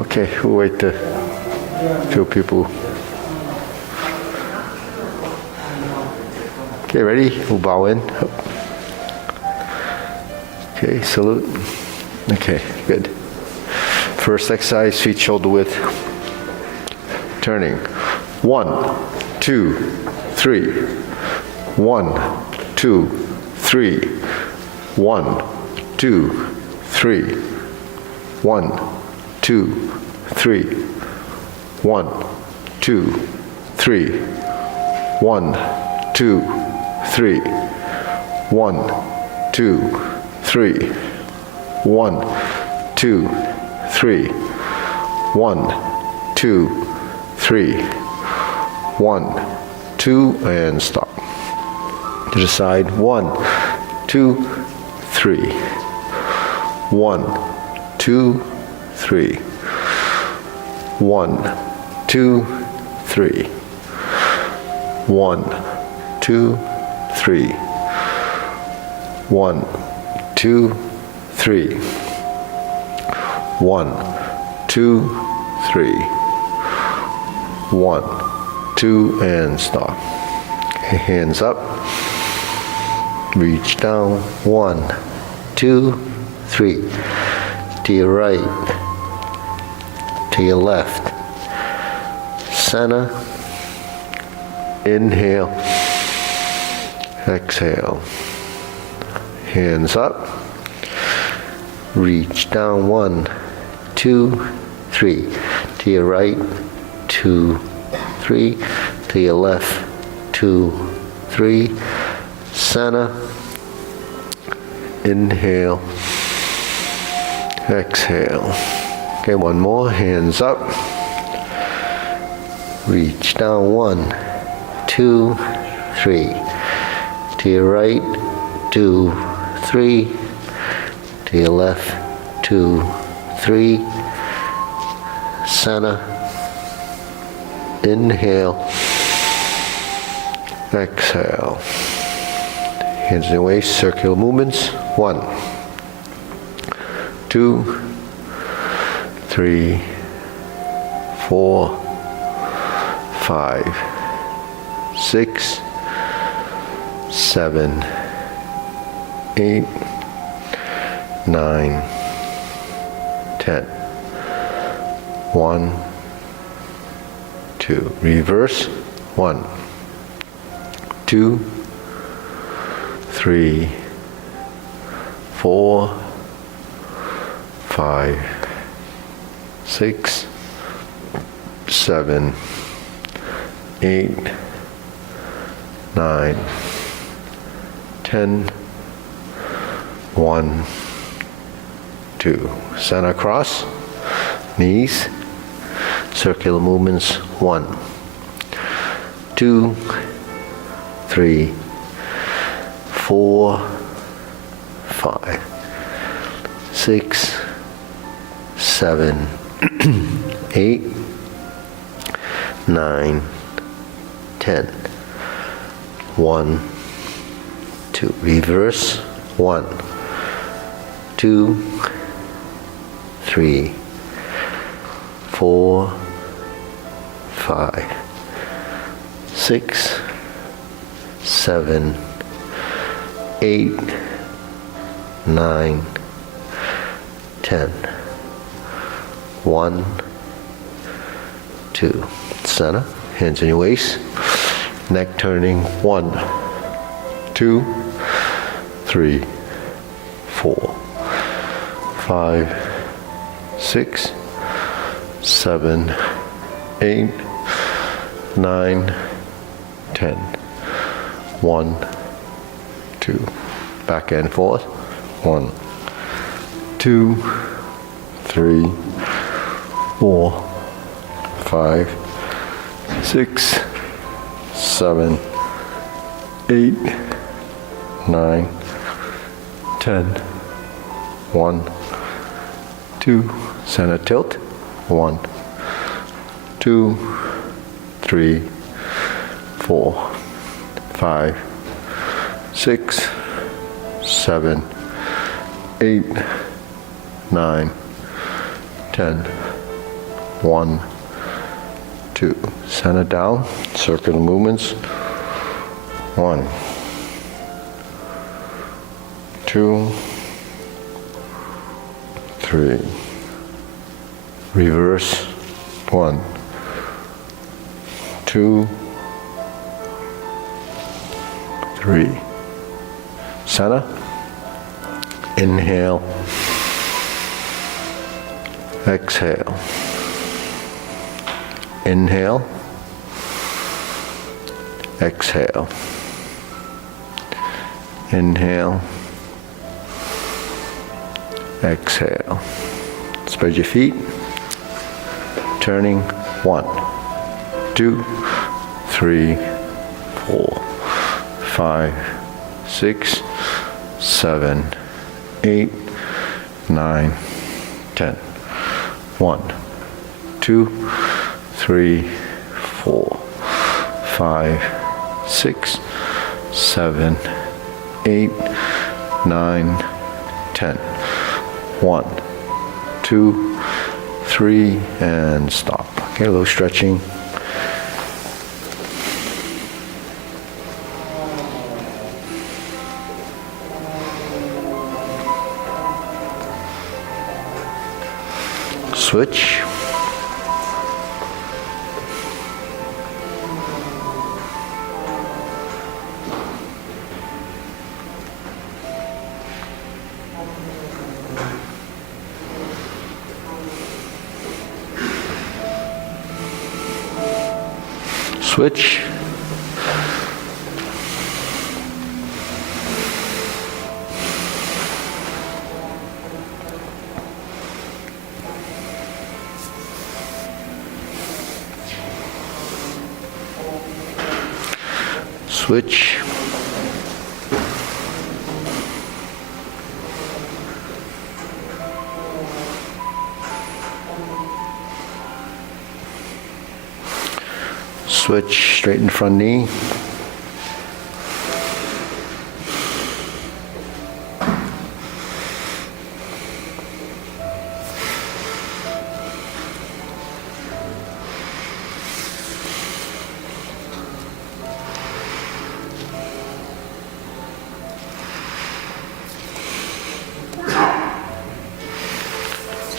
Okay, we'll wait a few people. Okay, ready? We'll bow in. Okay, salute. Okay, good. First exercise, feet shoulder width. Turning. 1, 2, 3. 1, 2, 3. 1, 2, 3. 1, 2, 3. 1, 2, 3. 1, 2, 3. 1, 2, 3. 1, 2, 3. 1, 2, 3. 1, 2, and stop. To the side. 1, 2, 3. 1, 2, 3. 1, 2, 3. 1, 2, 3. 1, 2, 3. 1, 2, 3. 1, 2, and stop. Okay, hands up. Reach down. 1, 2, 3. To your right. To your left. Center. Inhale. Exhale. Hands up. Reach down. 1, 2, 3. To your right. 2, 3. To your left. 2, 3. Center. Inhale. Exhale. Okay, one more. Hands up. Reach down. 1, 2, 3. To your right. 2, 3. To your left. 2, 3. Center. Inhale. Exhale. Hands in the waist, circular movements. 1, 2, 3, 4, 5, 6, 7, 8, 9, 10. 1, 2. Reverse. 1, 2, 3, 4, 5, 6, 7, 8, 9, 10. 1, 2. Center cross. Knees. Circular movements. 1, 2, 3, 4, 5, 6, 7, 8, 9, 10. 1, 2. Reverse. 1, 2, 3, 4, 5, 6, 7, 8, 9, 10. 1, 2. Center. Hands in your waist. Neck turning. 1, 2, 3, 4, 5, 6, 7, 8, 9, 10. 1, 2. Back and forth. 1, 2, 3, 4, 5, 6, 7, 8, 9, 10. 1, 2. Center tilt. 1, 2, 3, 4, 5, 6, 7, 8, 9, 10. 1, 2. Center down, circular movements. 1, 2, 3. Reverse. 1, 2, 3. Center. Inhale. Exhale. Inhale. Exhale. Inhale. Exhale. Spread your feet. Turning. 1, 2, 3, 4, 5, 6, 7, 8, 9, 10. 1, 2, 3, 4, 5, 6, 7, 8, 9, 10. 1, 2, 3, and stop. Okay, a little stretching. Switch. Switch. Switch. Switch, straighten front knee.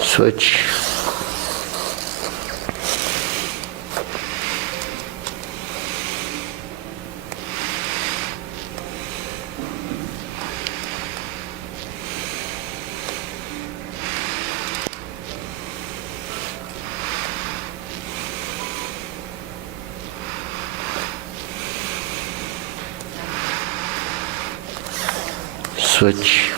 Switch. Switch.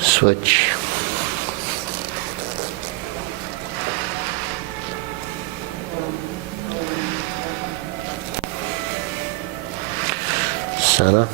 Switch. Center.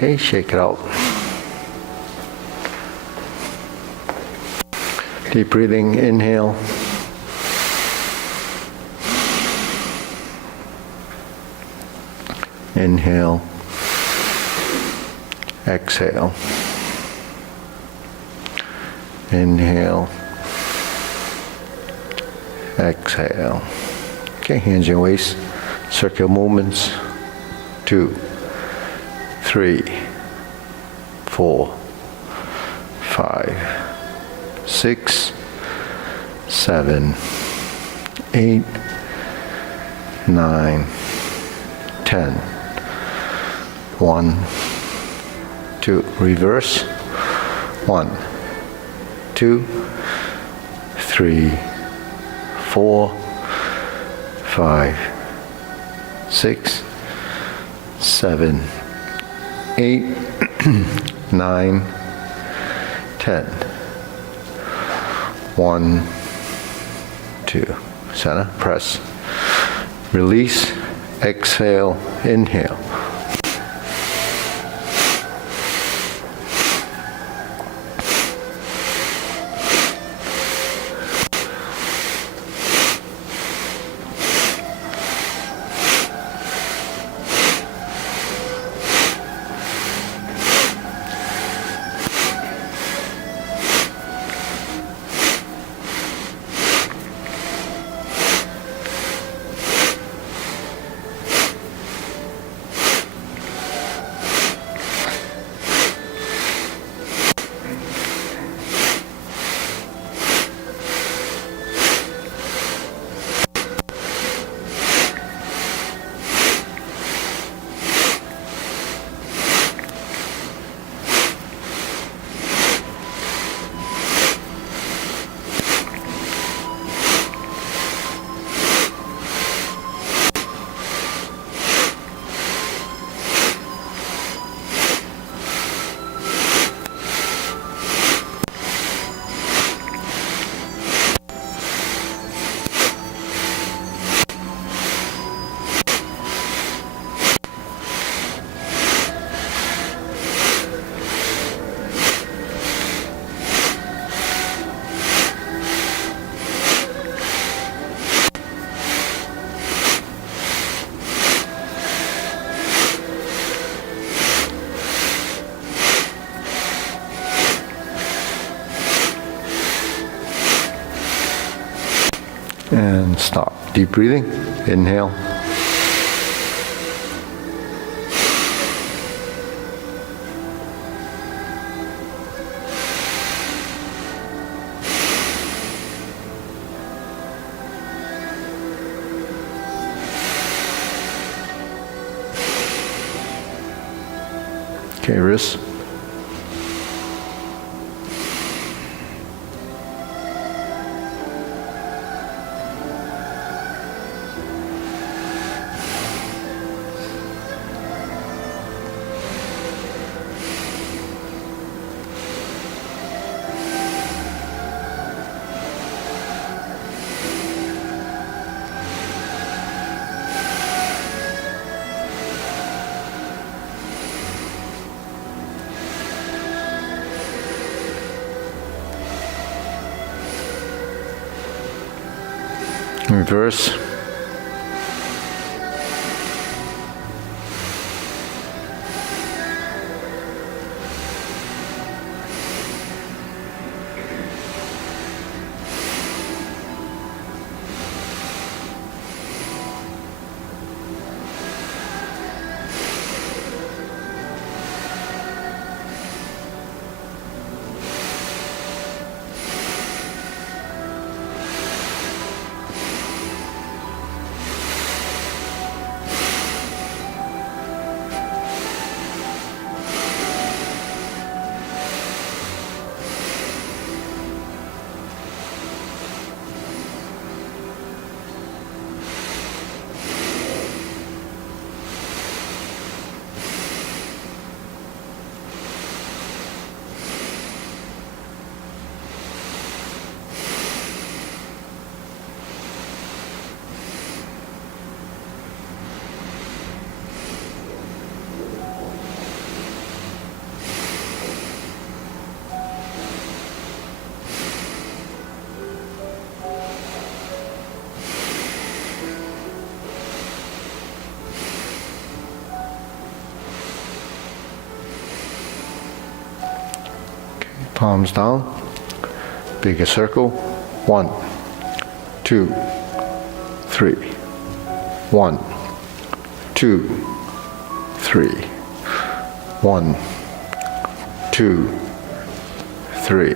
Okay, shake it out. Deep breathing, inhale. Inhale. Exhale. Inhale. Exhale. Okay, hands in waist. Circular movements. 2, 3, 4, 5, 6, 7, 8, 9, 10. 1, 2. Reverse. 1, 2, 3, 4, 5, 6, 7, 8, 9, 10. 1, 2. Center. Press. Release. Exhale. Inhale. And stop. Deep breathing. Inhale. Okay, wrists. Reverse. Palms down, bigger circle, 1, 2, 3, 1, 2, 3, 1, 2, 3,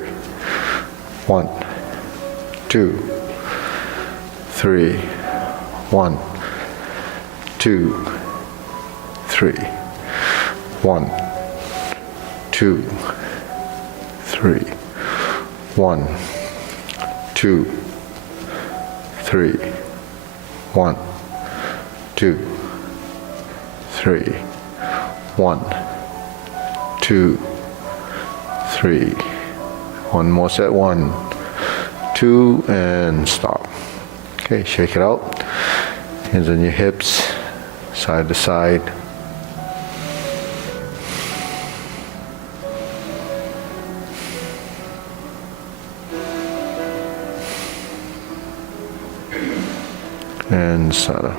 1, 2, 3, 1, 2, 3, 1, 2, 3, 1, 2, 3, 1, 2, 3, 1, 2, 3. One more set. 1, 2, and stop. Okay, shake it out. Hands on your hips, side to side. And Sada.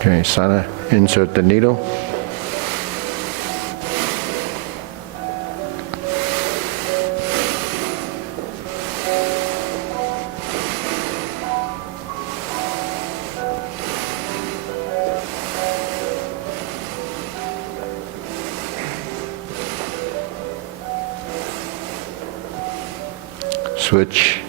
Okay, Sana, insert the needle. Switch.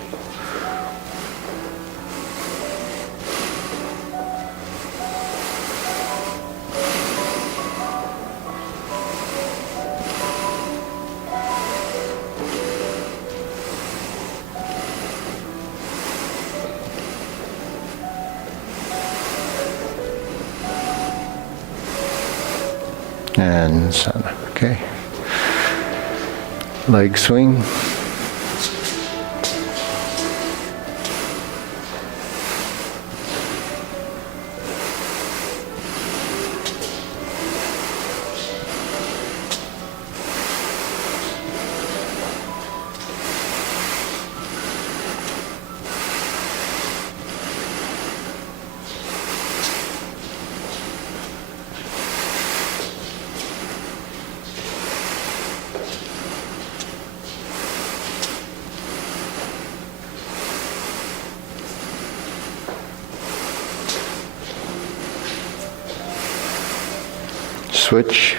and center. Okay. Leg swing. Switch.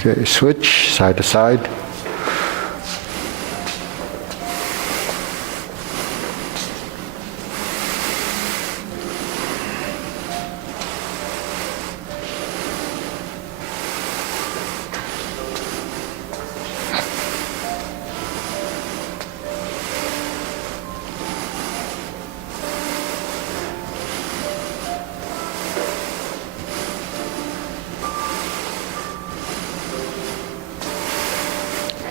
Okay, switch side to side.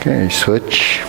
Okay, switch.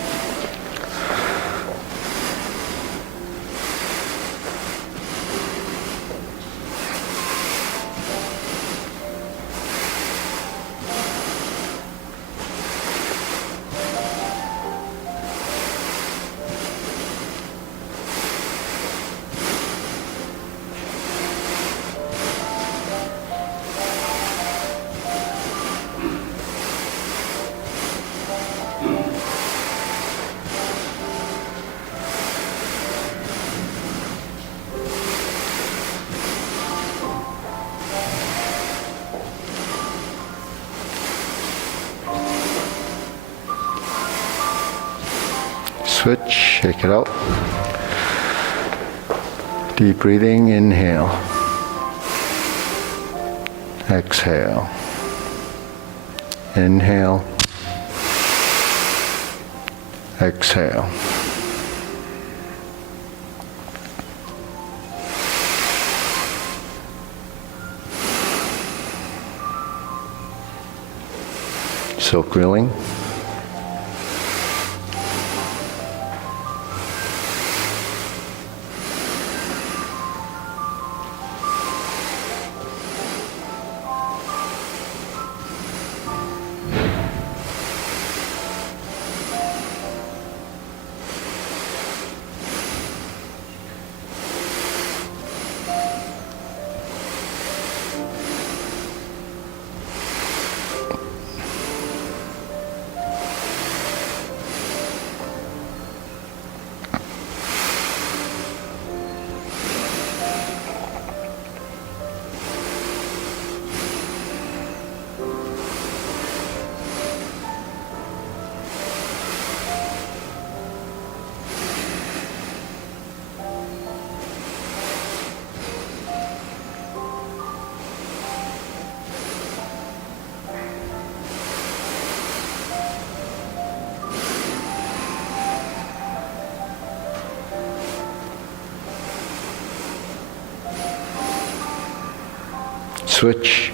Switch, shake it out. Deep breathing, inhale. Exhale. Inhale. Exhale. Silk grilling. Switch.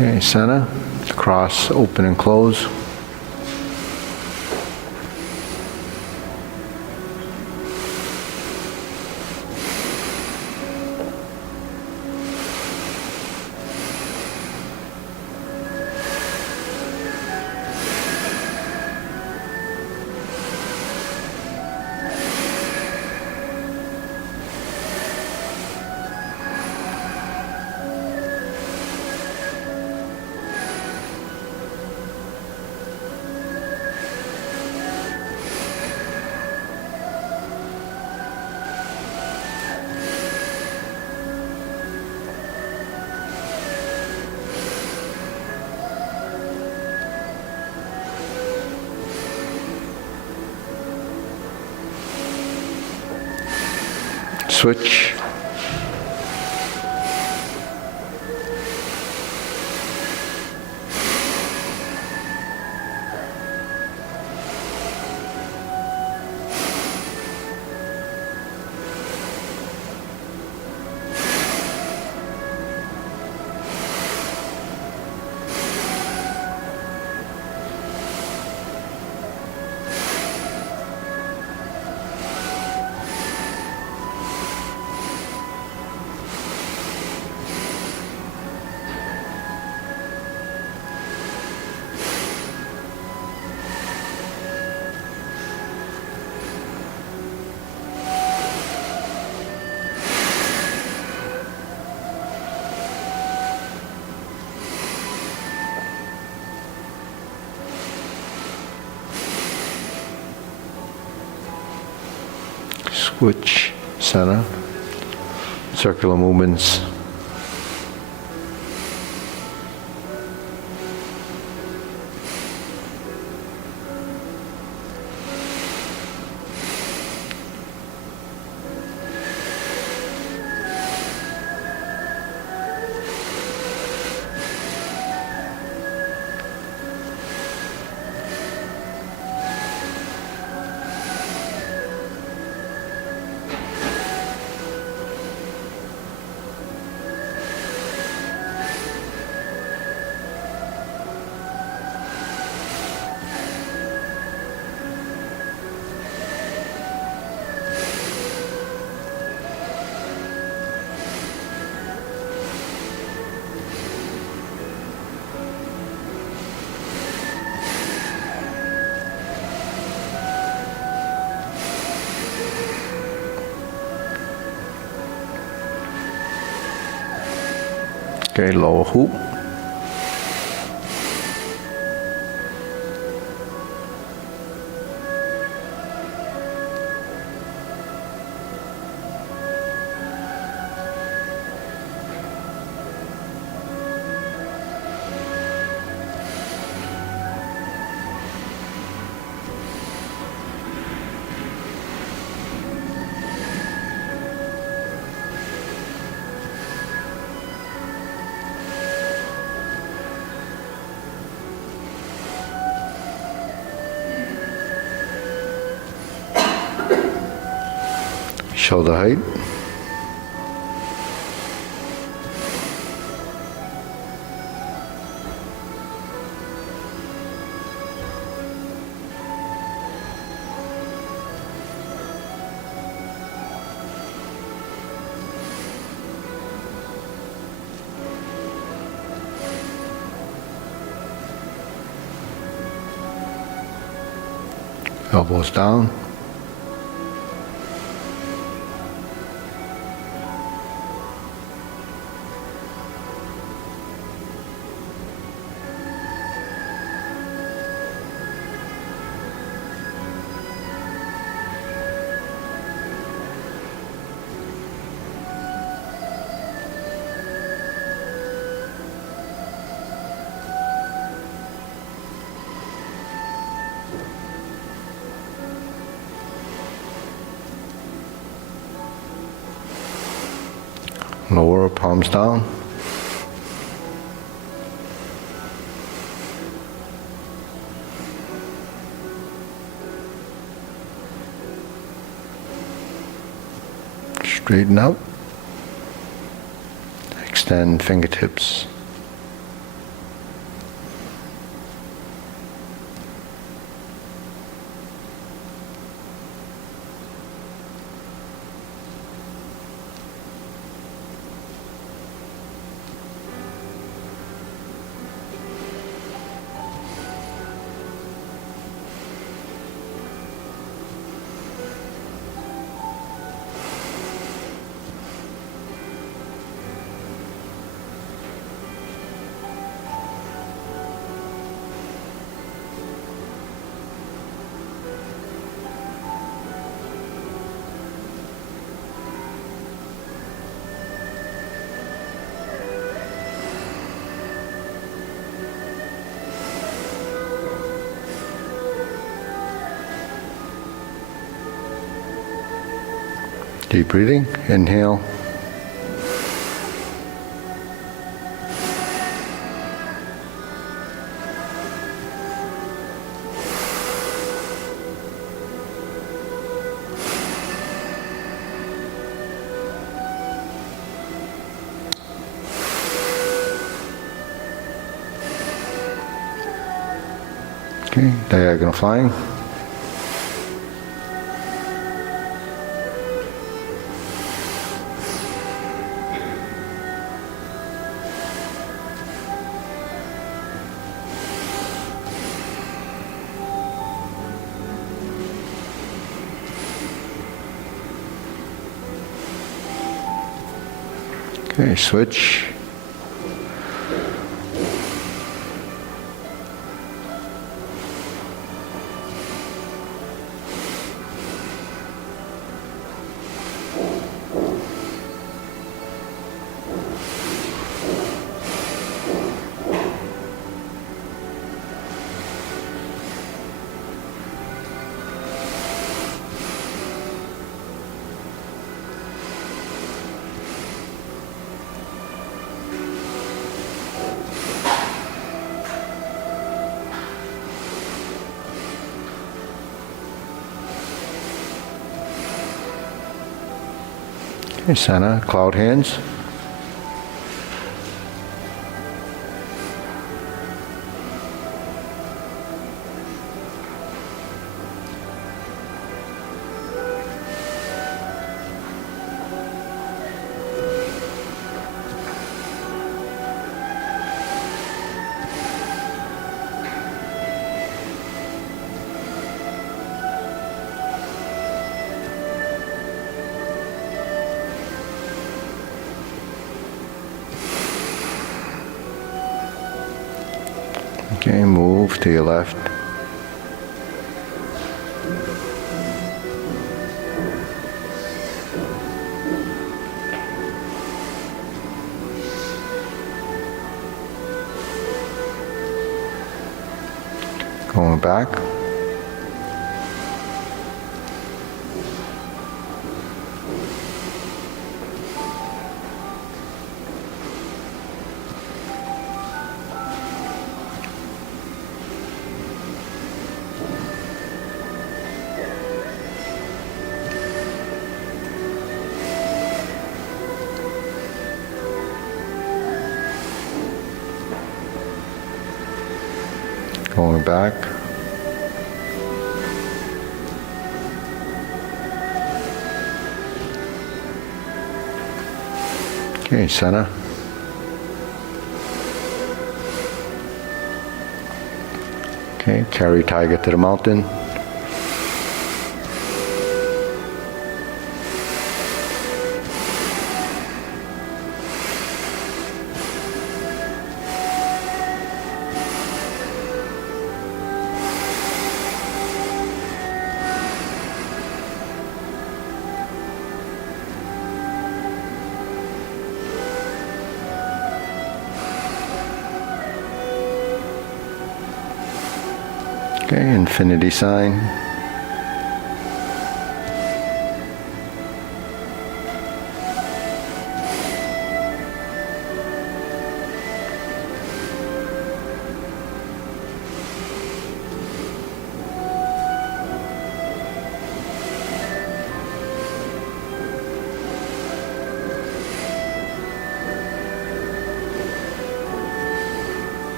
Okay, center, cross, open and close. Switch. Switch, center, circular movements. Okay, lower hoop. Shoulder height. Elbows down. Lower, palms down. Straighten out. Extend fingertips. Deep breathing. Inhale. Okay, diagonal flying. Okay, switch. Okay, Sana, cloud hands. Okay, move to your left. Going back. Going back. Okay, center. Okay, carry tiger to the mountain. Okay, infinity sign.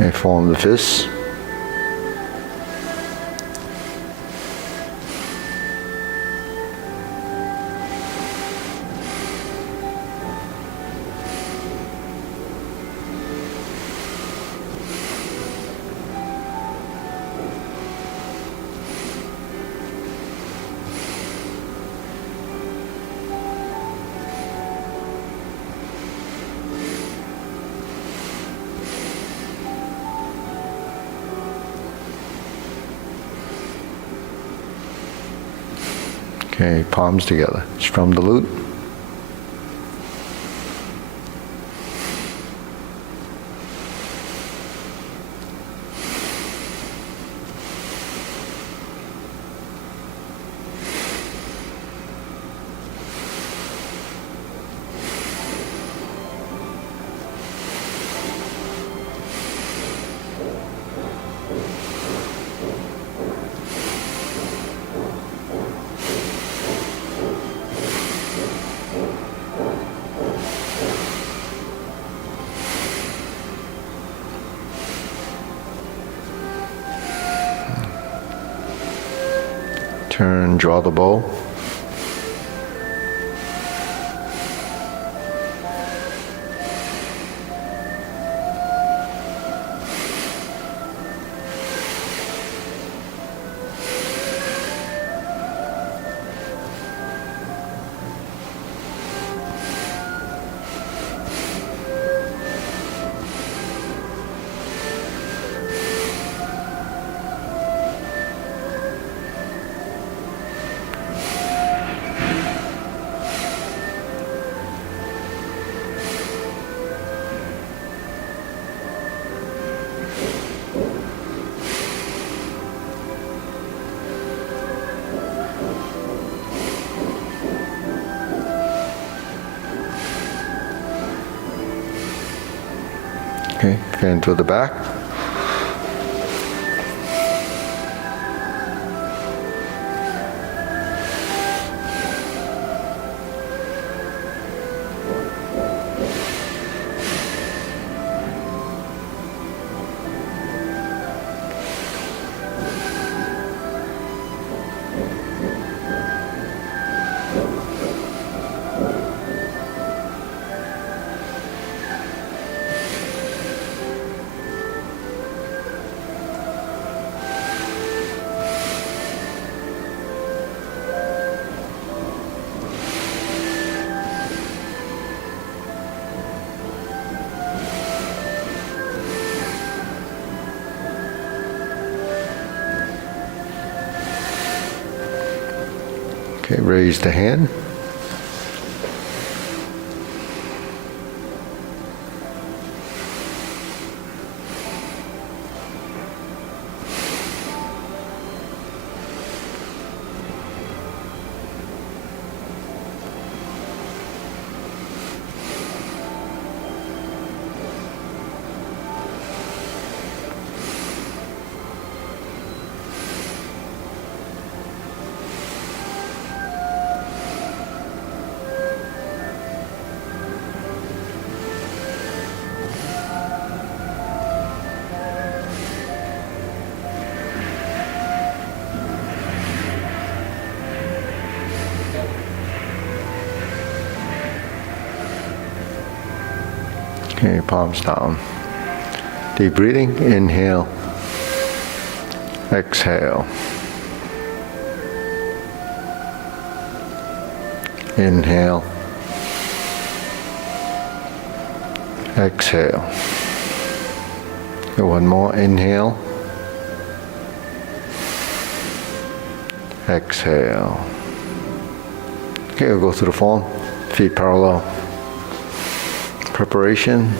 Okay, form the fists. Okay, palms together. Strum the lute. Turn, draw the bow. Okay, fan to the back. Okay, raise the hand. Okay, palms down. Deep breathing, inhale, exhale. Inhale, exhale. Okay, one more, inhale, exhale. Okay, we'll go through the form, feet parallel. Preparation.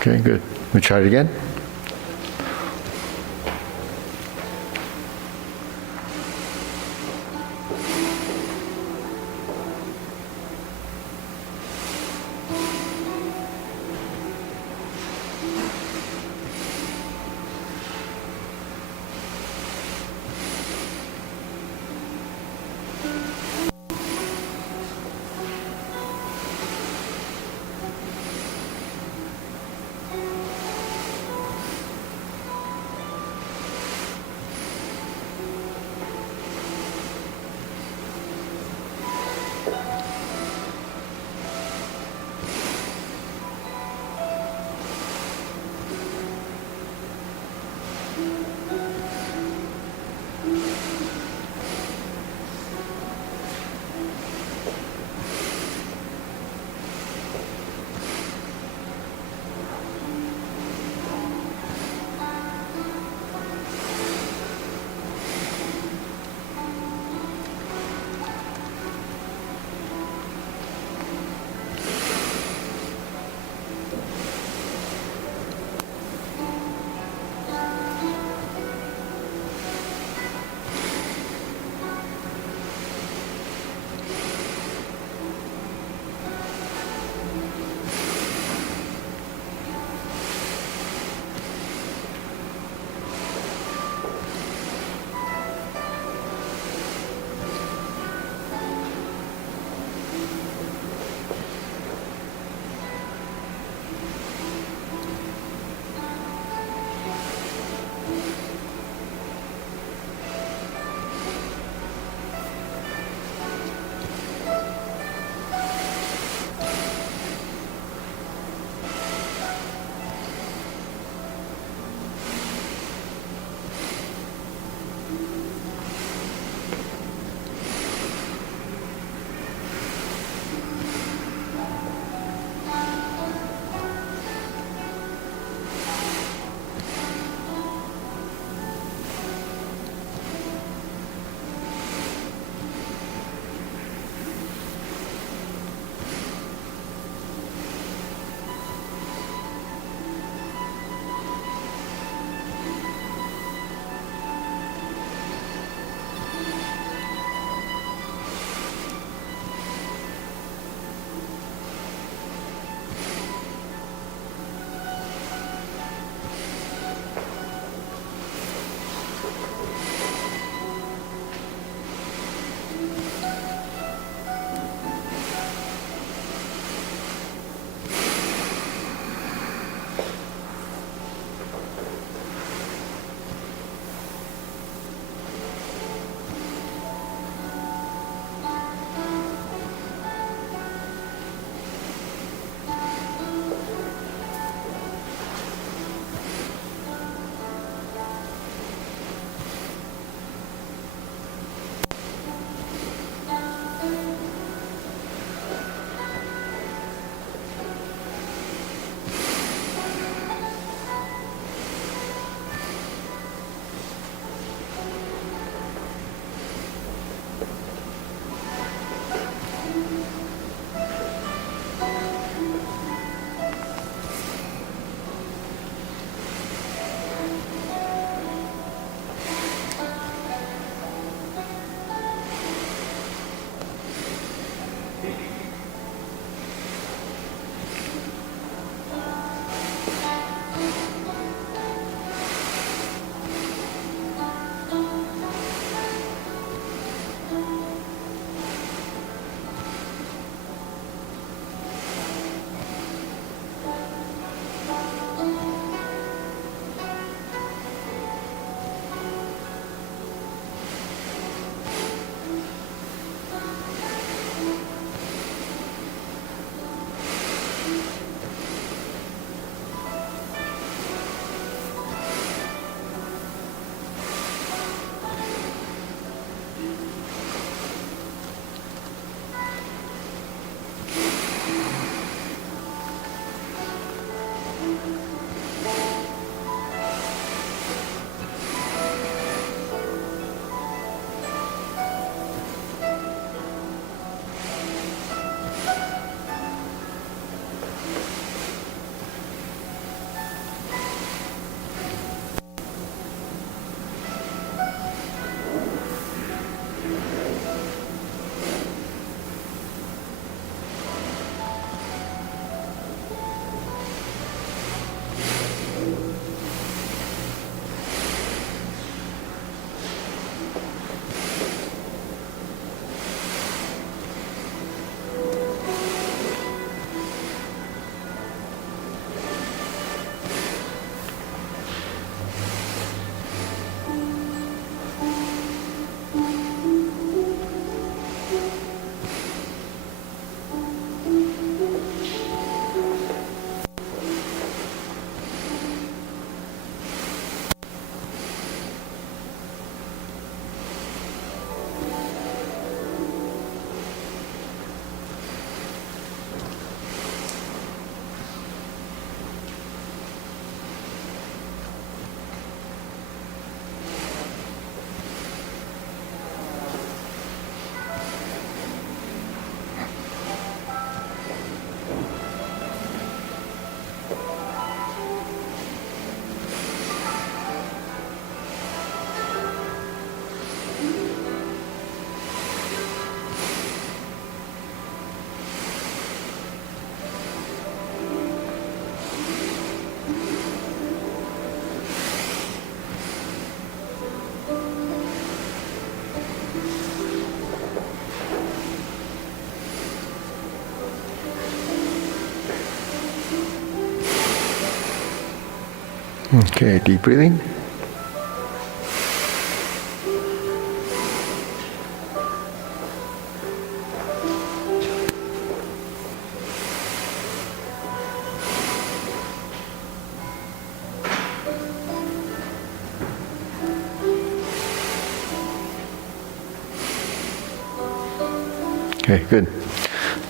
Okay, good. We try it again. Okay, deep breathing. Okay, good.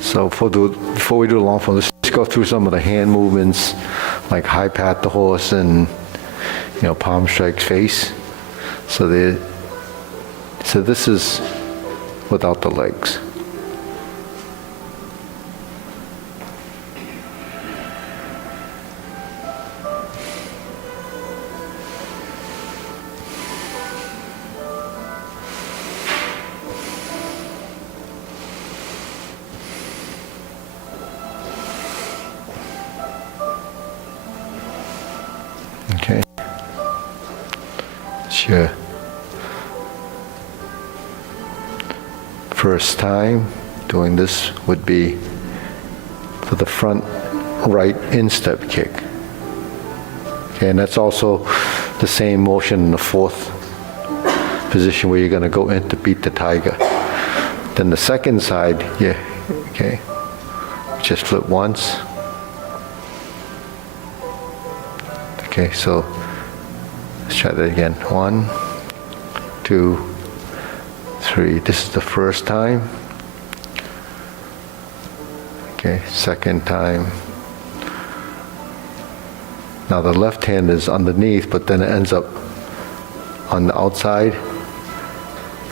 So before we do the long form, let's just go through some of the hand movements, like high pat the horse and palm strikes face. So this is without the legs. Okay. Sure. First time doing this would be for the front right instep kick. Okay, and that's also the same motion in the fourth position where you're going to go in to beat the tiger. Then the second side, okay, just flip once. Okay, so let's try that again. 1, 2, 3. This is the first time. Okay, second time. Now the left hand is underneath, but then it ends up on the outside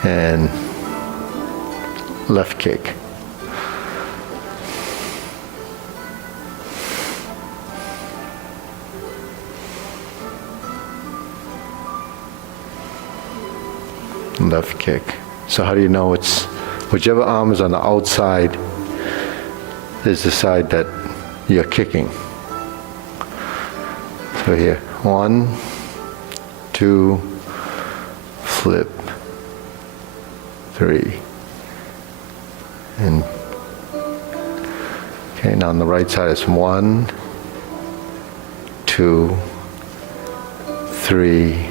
and left kick. Left kick. So how do you know it's whichever arm is on the outside is the side that you're kicking. So here, 1, 2, flip, 3, and okay. Now on the right side it's 1, 2, 3.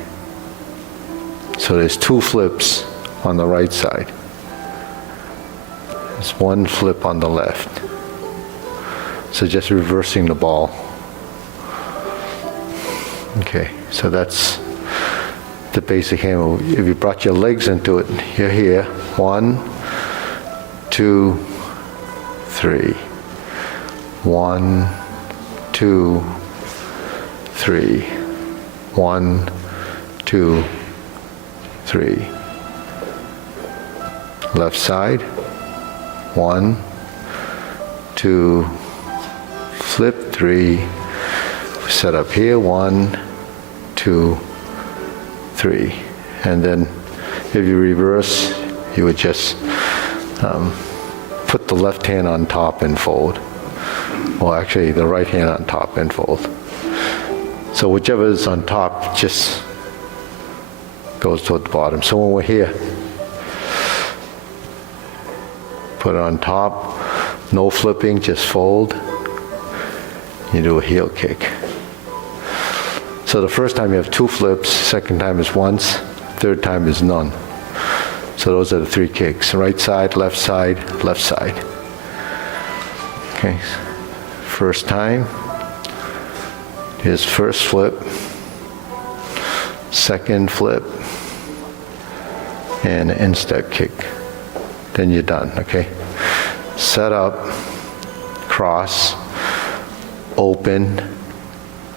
So there's 2 flips on the right side. There's 1 flip on the left. So just reversing the ball. Okay, so that's the basic hand move. If you brought your legs into it, you're here. 1, 2, 3. 1, 2, 3. 1, 2, 3. Left side. 1, 2, flip, 3. Set up here. 1, 2, 3. And then if you reverse, you would just put the left hand on top and fold. Well, actually the right hand on top and fold. So whichever is on top just goes toward the bottom. So when we're here, put it on top, no flipping, just fold. You do a heel kick. So the first time you have 2 flips, second time is once, third time is none. So those are the 3 kicks. Right side, left side, left side. Okay, first time. Here's first flip, second flip, and an instep kick. Then you're done, okay? Set up, cross, open,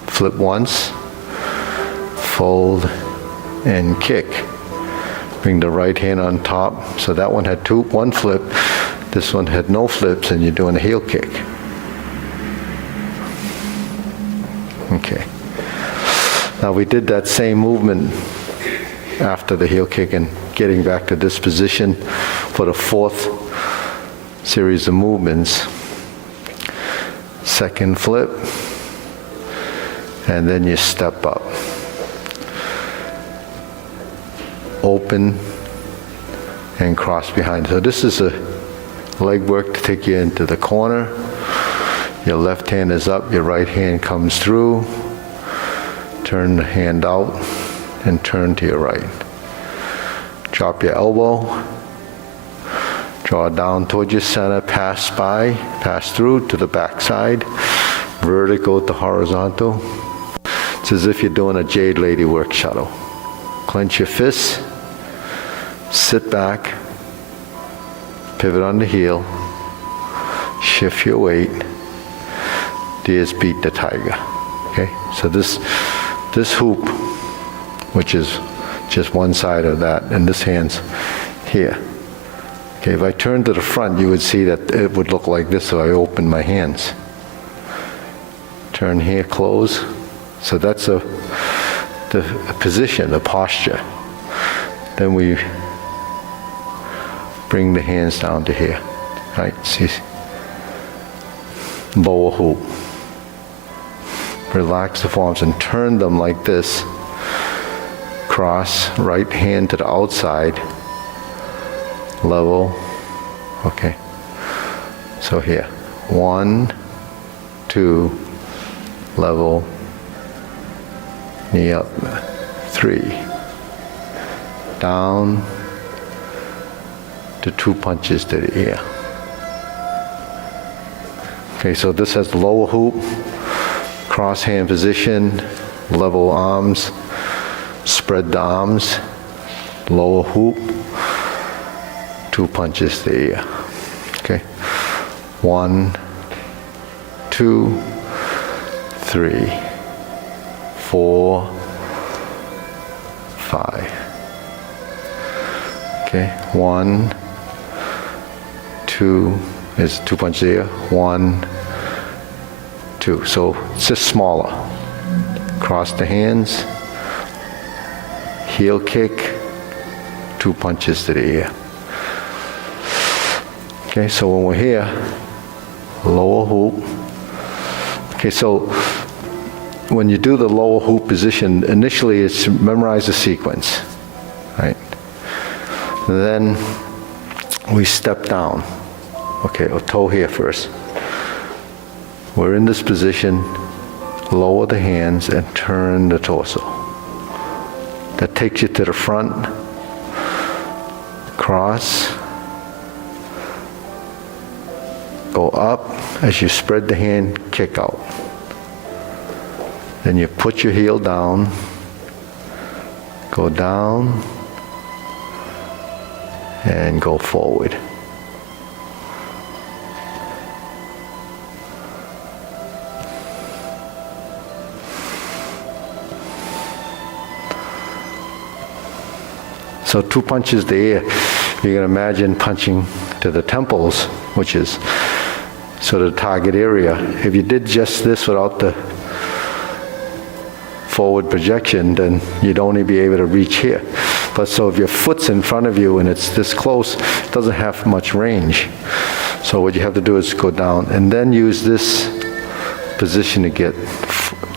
flip once, fold, and kick. Bring the right hand on top. So that one had 1 flip. This one had no flips, and you're doing a heel kick. Okay. Now we did that same movement after the heel kick and getting back to this position for the 4th series of movements. Second flip, and then you step up. Open and cross behind. So this is a leg work to take you into the corner. Your left hand is up, your right hand comes through. Turn the hand out and turn to your right. Drop your elbow. Draw down toward your center, pass through to the back side, vertical to horizontal. It's as if you're doing a Jade Lady work shuttle. Clench your fists, sit back, pivot on the heel, shift your weight, deers beat the tiger. Okay, so this hoop, which is just one side of that, and this hand's here. Okay, if I turn to the front, you would see that it would look like this if I open my hands. Turn here, close. So that's the position, the posture. Then we bring the hands down to here, right? See, lower hoop. Relax the forearms and turn them like this. Cross, right hand to the outside. Level. Okay. So here. 1, 2, level. Knee up. 3. Down. To 2 punches to the ear. Okay, so this has the lower hoop. Cross hand position. Level arms. Spread the arms. Lower hoop. 2 punches to the ear. Okay. 1, 2, 3, 4, 5. Okay. 1, 2. Is 2 punches here. 1, 2. So it's just smaller. Cross the hands. Heel kick. 2 punches to the ear. Okay, so when we're here, lower hoop. Okay, so when you do the lower hoop position, initially it's memorize the sequence, right? And then we step down. Okay, or toe here first. We're in this position, lower the hands and turn the torso. That takes you to the front, cross, go up. As you spread the hand, kick out. Then you put your heel down, go down, and go forward. So 2 punches to the ear. You can imagine punching to the temples, which is sort of the target area. If you did just this without the forward projection, then you'd only be able to reach here. But so if your foot's in front of you and it's this close, it doesn't have much range. So what you have to do is go down and then use this position to get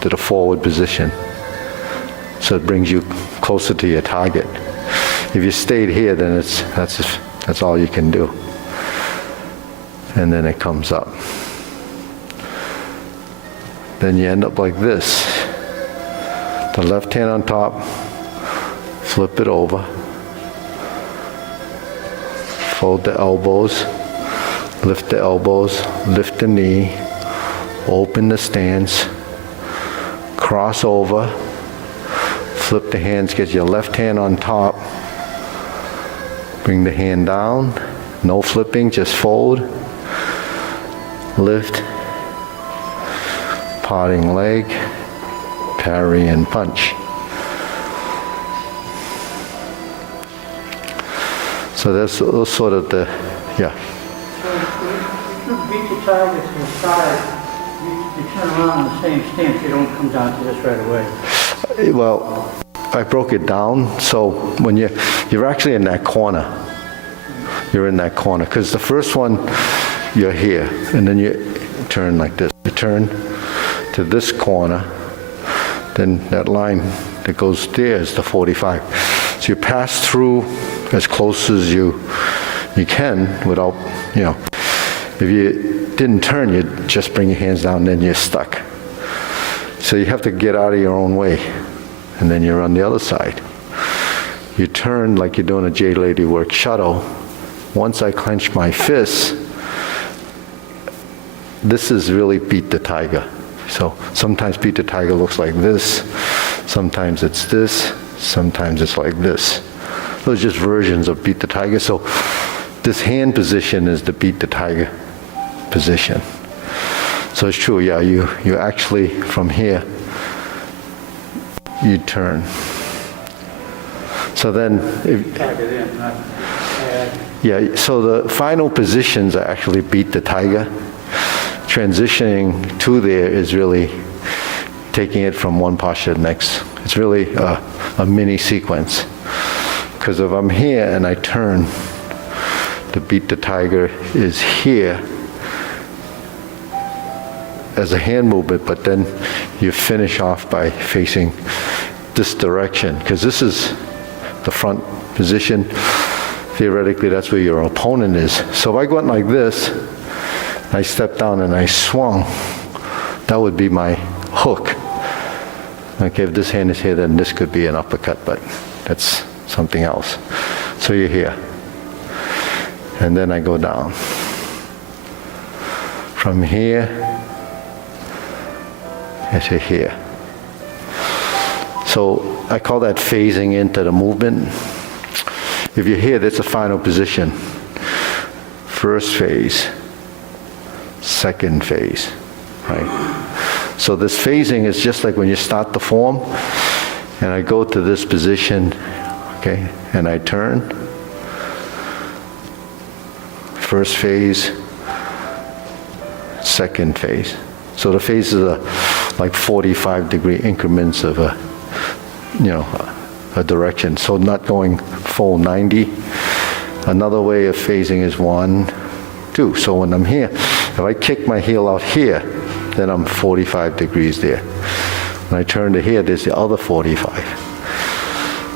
to the forward position. So it brings you closer to your target. If you stayed here, then that's all you can do. And then it comes up. Then you end up like this. The left hand on top, flip it over. Fold the elbows, lift the elbows, lift the knee, open the stance, cross over, flip the hands, get your left hand on top, bring the hand down, no flipping, just fold, lift, parting leg, parry and punch. So that's sort of the, yeah. So if you beat the tiger to the side, you turn around in the same stance, you don't come down to this right away. Well, I broke it down, so when you're actually in that corner. You're in that corner, because the first one, you're here, and then you turn like this. You turn to this corner, then that line that goes there is the 45. So you pass through as close as you can without, if you didn't turn, you'd just bring your hands down, then you're stuck. So you have to get out of your own way. And then you're on the other side. You turn like you're doing a J-Lady work shuttle. Once I clench my fists, this is really beat the tiger. So sometimes beat the tiger looks like this, sometimes it's this, sometimes it's like this. Those are just versions of beat the tiger. So this hand position is the beat the tiger position. So it's true, yeah, you actually, from here, you turn. So then, Tiger in, not add. yeah, so the final positions are actually beat the tiger. Transitioning to there is really taking it from one posture to the next. It's really a mini sequence. Because if I'm here and I turn, the beat the tiger is here as a hand movement, but then you finish off by facing this direction, because this is the front position. Theoretically, that's where your opponent is. So if I went like this, I stepped down and I swung, that would be my hook. Okay, if this hand is here, then this could be an uppercut, but that's something else. So you're here. And then I go down. From here to here. So I call that phasing into the movement. If you're here, that's the final position. First phase, second phase, right? So this phasing is just like when you start the form, and I go to this position, okay, and I turn. First phase, second phase. So the phases are like 45-degree increments of a direction. So not going full 90. Another way of phasing is 1, 2. So when I'm here, if I kick my heel out here, then I'm 45 degrees there. When I turn to here, there's the other 45.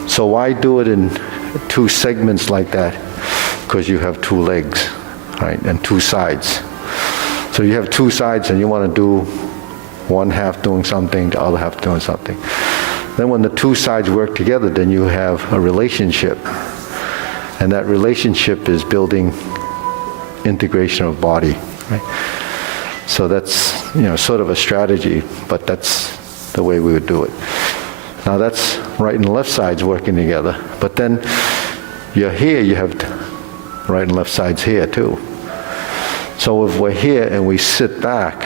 So why do it in two segments like that? Because you have two legs, right, and two sides. So you have two sides and you want to do one half doing something, the other half doing something. Then when the two sides work together, then you have a relationship. And that relationship is building integration of body, right? So that's, sort of a strategy, but that's the way we would do it. Now that's right and left sides working together, but then you're here, you have right and left sides here too. So if we're here and we sit back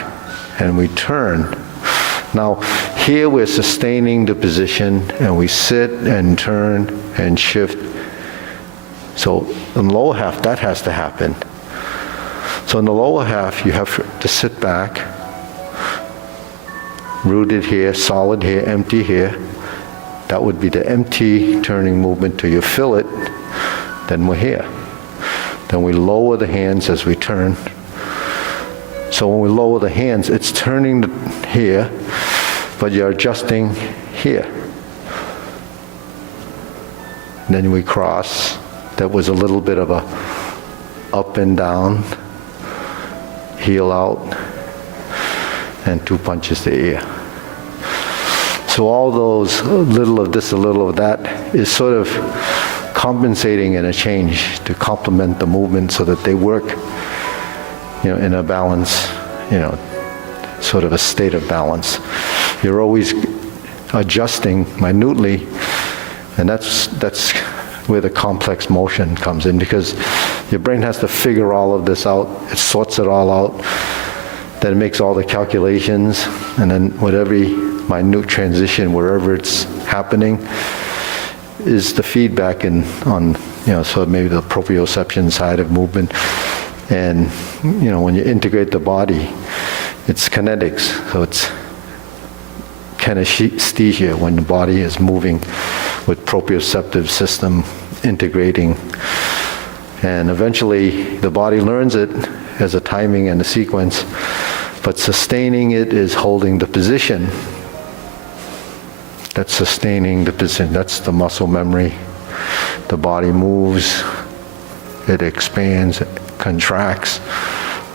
and we turn, now here we're sustaining the position and we sit and turn and shift. So in the lower half, that has to happen. So in the lower half, you have to sit back, rooted here, solid here, empty here. That would be the empty turning movement till you feel it. Then we're here. Then we lower the hands as we turn. So when we lower the hands, it's turning here, but you're adjusting here. And then we cross. That was a little bit of a up and down, heel out, and two punches to ear. So all those, a little of this, a little of that, is sort of compensating in a change to complement the movement so that they work, in a balance, sort of a state of balance. You're always adjusting minutely, and that's where the complex motion comes in, because your brain has to figure all of this out. It sorts it all out. Then it makes all the calculations, and then with every minute transition, wherever it's happening, is the feedback on so maybe the proprioception side of movement. And when you integrate the body, it's kinetics. So it's kinesthesia, when the body is moving with proprioceptive system integrating. And eventually the body learns it as a timing and a sequence, but sustaining it is holding the position. That's sustaining the position. That's the muscle memory. The body moves, it expands, it contracts,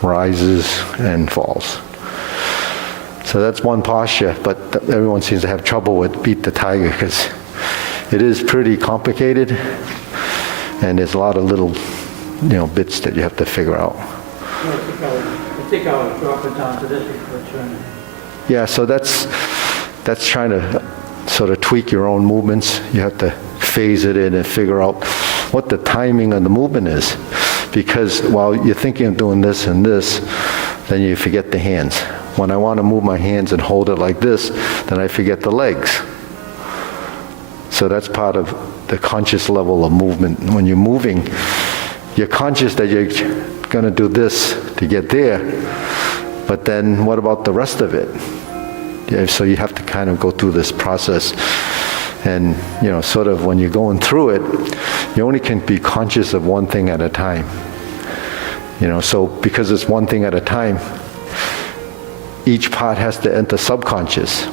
rises, and falls. So that's one posture, but everyone seems to have trouble with beat the tiger because it is pretty complicated, and there's a lot of little, bits that you have to figure out. I think I'll drop it down to this before turning. Yeah, so that's trying to sort of tweak your own movements. You have to phase it in and figure out what the timing of the movement is. Because while you're thinking of doing this and this, then you forget the hands. When I want to move my hands and hold it like this, then I forget the legs. So that's part of the conscious level of movement. When you're moving, you're conscious that you're going to do this to get there, but then what about the rest of it? Yeah, so you have to kind of go through this process. And, sort of when you're going through it, you only can be conscious of one thing at a time. So because it's one thing at a time, each part has to enter subconscious.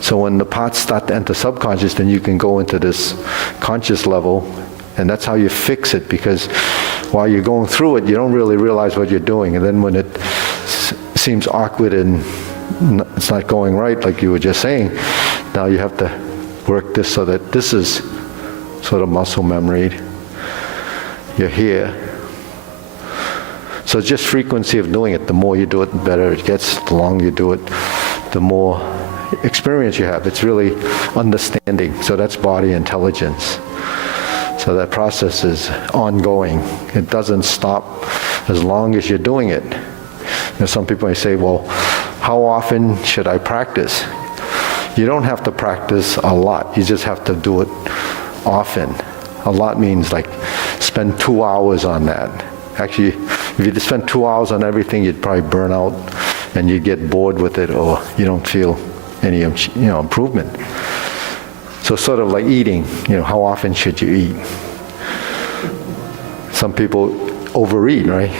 So when the parts start to enter subconscious, then you can go into this conscious level, and that's how you fix it, because while you're going through it, you don't really realize what you're doing. And then when it seems awkward and it's not going right, like you were just saying, now you have to work this so that this is sort of muscle memoried. You're here. So just frequency of doing it. The more you do it, the better it gets. The longer you do it, the more experience you have. It's really understanding. So that's body intelligence. So that process is ongoing. It doesn't stop as long as you're doing it. Some people may say, well, how often should I practice? You don't have to practice a lot. You just have to do it often. A lot means like spend 2 hours on that. Actually, if you spend 2 hours on everything, you'd probably burn out and you'd get bored with it, or you don't feel any improvement. So sort of like eating, how often should you eat? Some people overeat, right?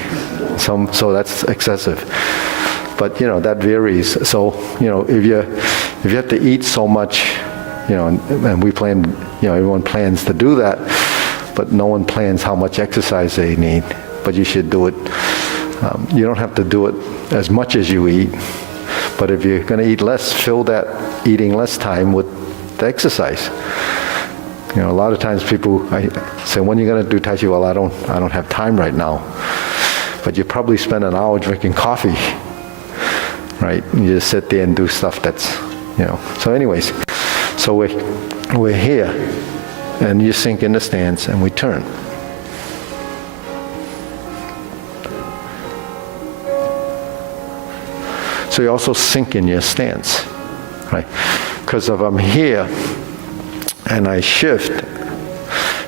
So that's excessive. But that varies. So if you have to eat so much, and we plan, everyone plans to do that, but no one plans how much exercise they need. But you should do it. You don't have to do it as much as you eat, but if you're going to eat less, fill that eating less time with the exercise. A lot of times people I say, when are you going to do Tai Chi? Well, I don't have time right now. But you probably spend an hour drinking coffee, right? And you just sit there and do stuff that's, So anyways, so we're here, and you sink in the stance, and we turn. So you also sink in your stance, right? Because if I'm here and I shift,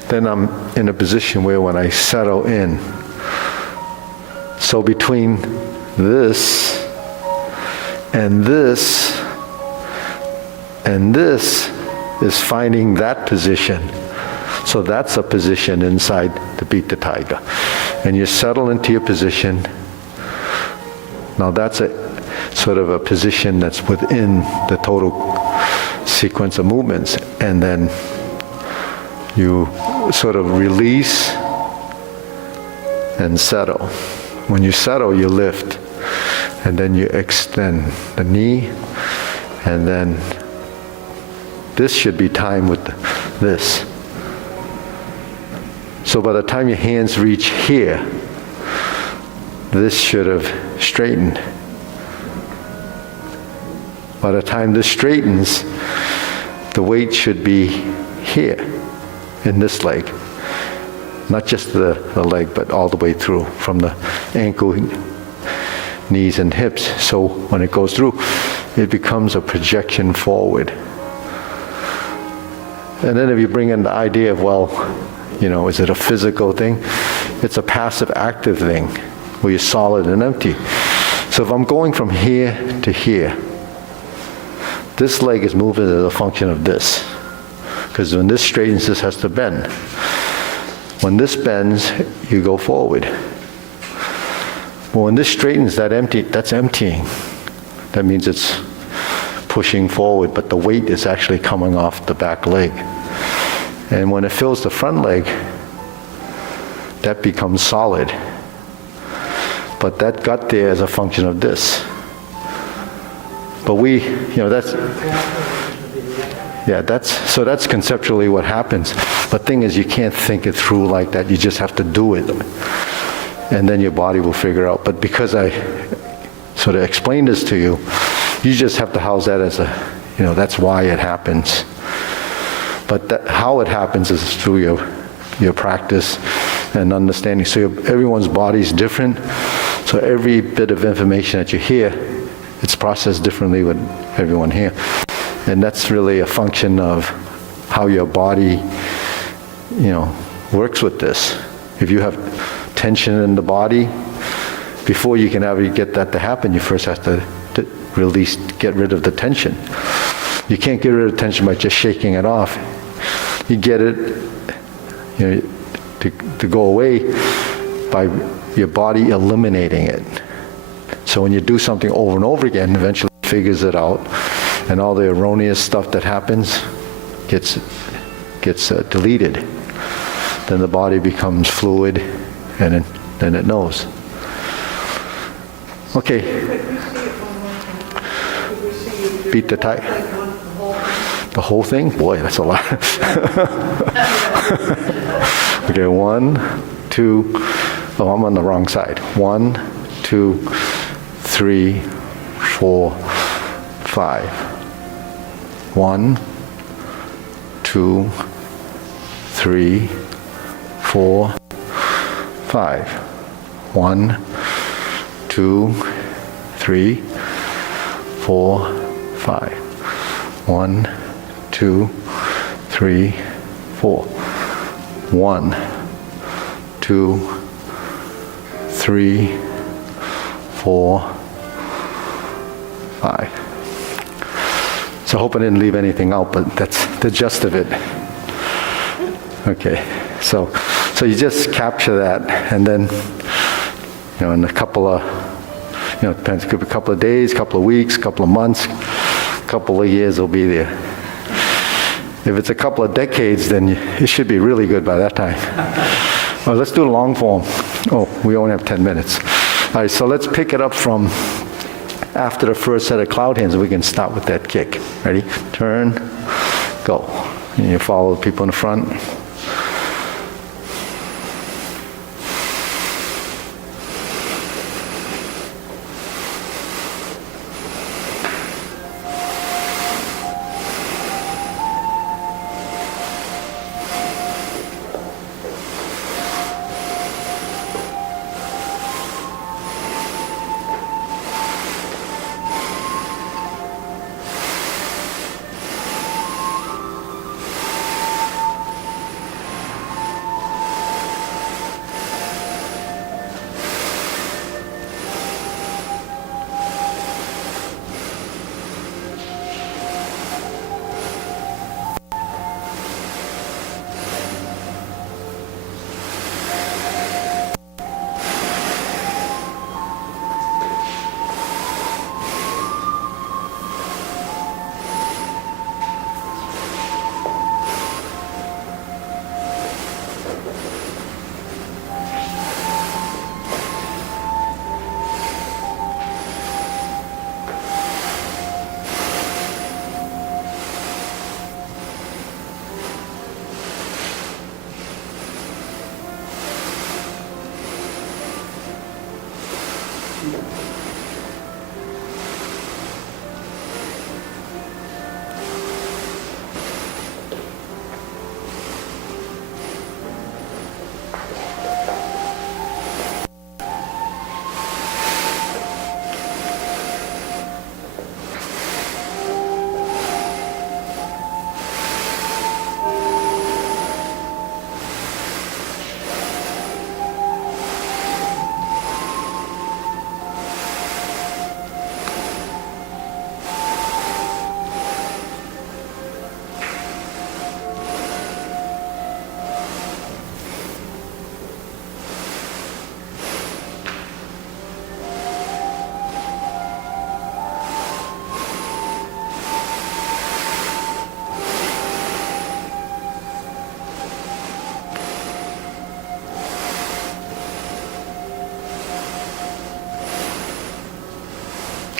then I'm in a position where when I settle in, so between this and this and this is finding that position. So that's a position inside to beat the tiger. And you settle into your position. Now that's a sort of a position that's within the total sequence of movements, and then you sort of release and settle. When you settle, you lift, and then you extend the knee, and then this should be timed with this. So by the time your hands reach here, this should have straightened. By the time this straightens, the weight should be here, in this leg. Not just the leg, but all the way through, from the ankle, knees, and hips. So when it goes through, it becomes a projection forward. And then if you bring in the idea of, well, is it a physical thing? It's a passive active thing, where you're solid and empty. So if I'm going from here to here, this leg is moving as a function of this. Because when this straightens, this has to bend. When this bends, you go forward. Well, when this straightens, that's emptying. That means it's pushing forward, but the weight is actually coming off the back leg. And when it fills the front leg, that becomes solid. But that got there as a function of this. But that's, yeah, that's conceptually what happens. But thing is, you can't think it through like that. You just have to do it. And then your body will figure out. But because I sort of explained this to you, you just have to house that as that's why it happens. But how it happens is through your practice and understanding. So everyone's body is different. So every bit of information that you hear, it's processed differently with everyone here. And that's really a function of how your body, works with this. If you have tension in the body, before you can ever get that to happen, you first have to get rid of the tension. You can't get rid of tension by just shaking it off. You get it, to go away by your body eliminating it. So when you do something over and over again, eventually it figures it out, and all the erroneous stuff that happens gets deleted. Then the body becomes fluid, and then it knows. Okay. Beat the Tai. The whole thing? Boy, that's a lot. Okay, 1, 2, oh, I'm on the wrong side. 1, 2, 3, 4, 5. 1, 2, 3, 4, 5. 1, 2, 3, 4, 5. 1, 2, 3, 4. 1, 2, 3, 4, 5. So I hope I didn't leave anything out, but that's the gist of it. Okay, so you just capture that, and then, in a couple of, it depends, it could be a couple of days, couple of weeks, couple of months, couple of years will be there. If it's a couple of decades, then it should be really good by that time. Well, let's do the long form. Oh, we only have 10 minutes. All right, so let's pick it up from after the first set of cloud hands, and we can start with that kick. Ready? Turn, go. And you follow the people in the front.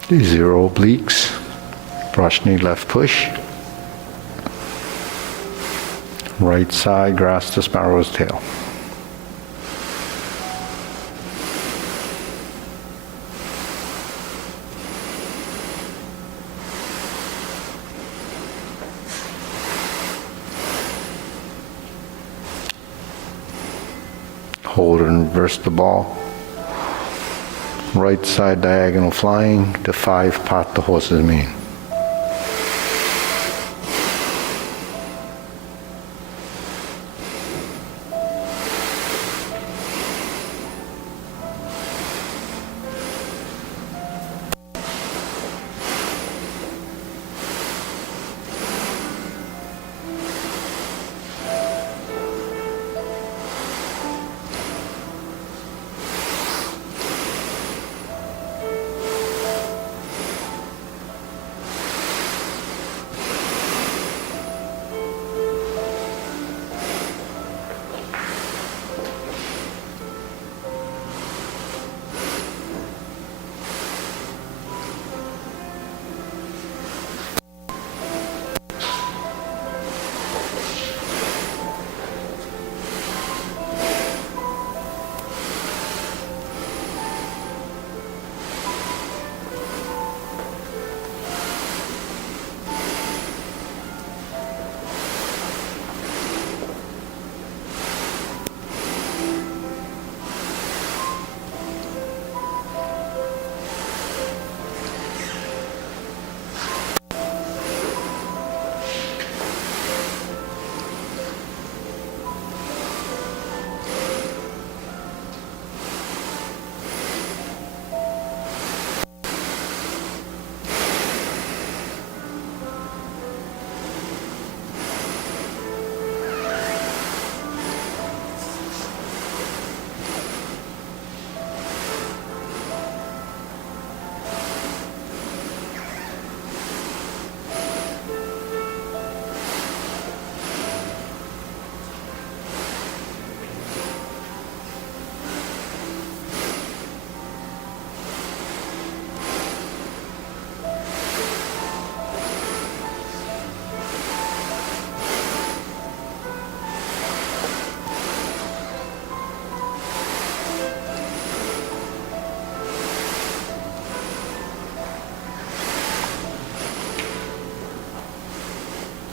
Do 0 obliques. Cross knee, left push. Right side, grasp the sparrow's tail. Hold and reverse the ball. Right side diagonal flying to 5, part the horse's mane.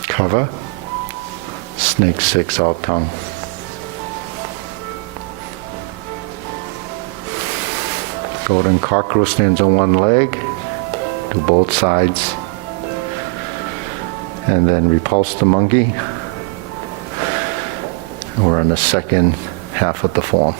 Cover, snake 6 out tongue. Golden cockerel stands on one leg, do both sides, and then repulse the monkey. We're on the second half of the form.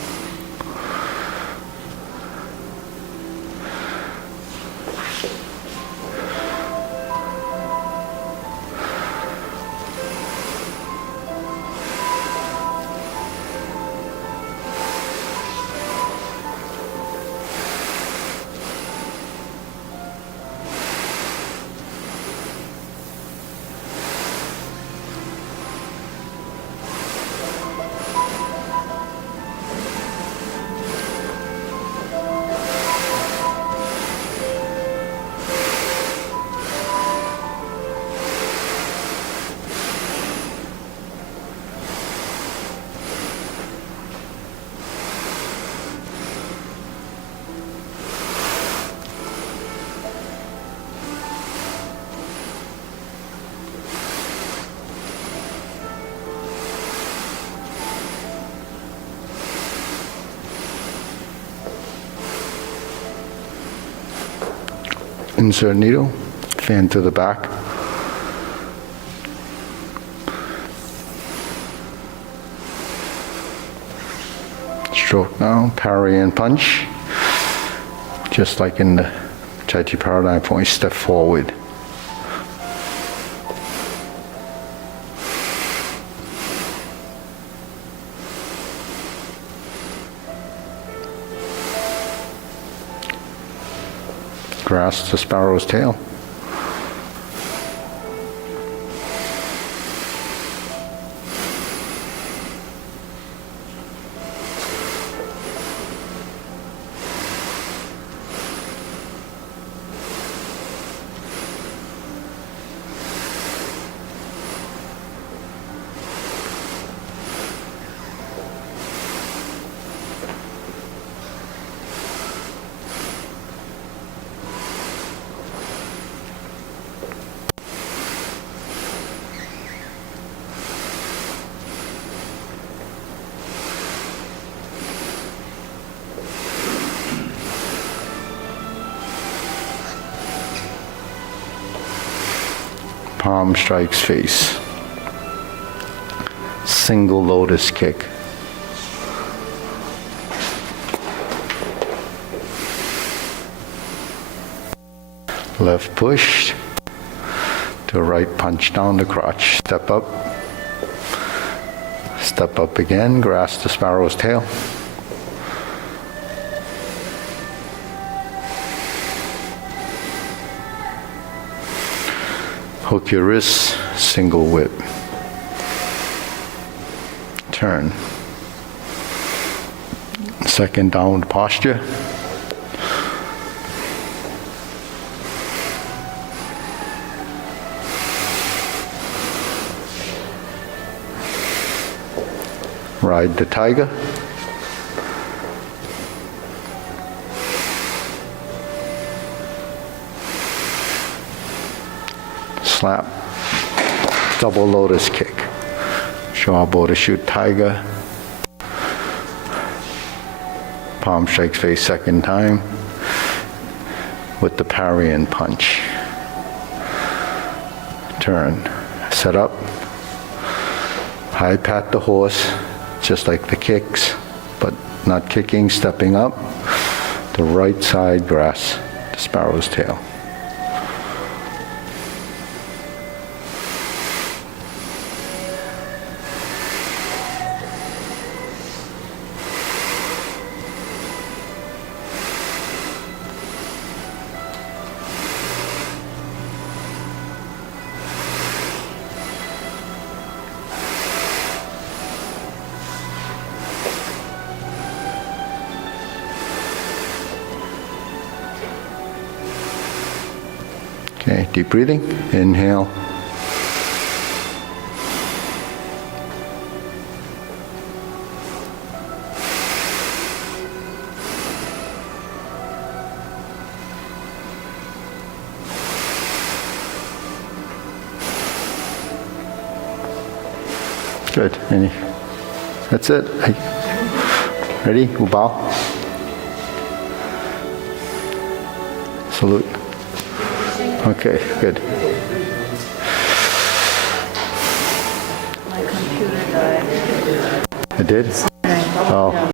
Insert needle, fan to the back. Stroke now, parry and punch. Just like in the Tai Chi Paradigm point, step forward. Grasp the sparrow's tail. palm strikes face. Single lotus kick. Left push to right punch down the crotch. Step up. Step up again, grasp the sparrow's tail. Hook your wrists, single whip. Turn. Second downward posture. Ride the tiger. Slap. Double lotus kick. Elbow to shoot tiger. Palm strikes face second time with the parry and punch. Turn. Set up. High pat the horse, just like the kicks, but not kicking, stepping up. The right side grasp the sparrow's tail. Okay, deep breathing. Inhale. Good. That's it. Ready? We'll bow. Salute. Okay, good. My computer died. It did? Oh.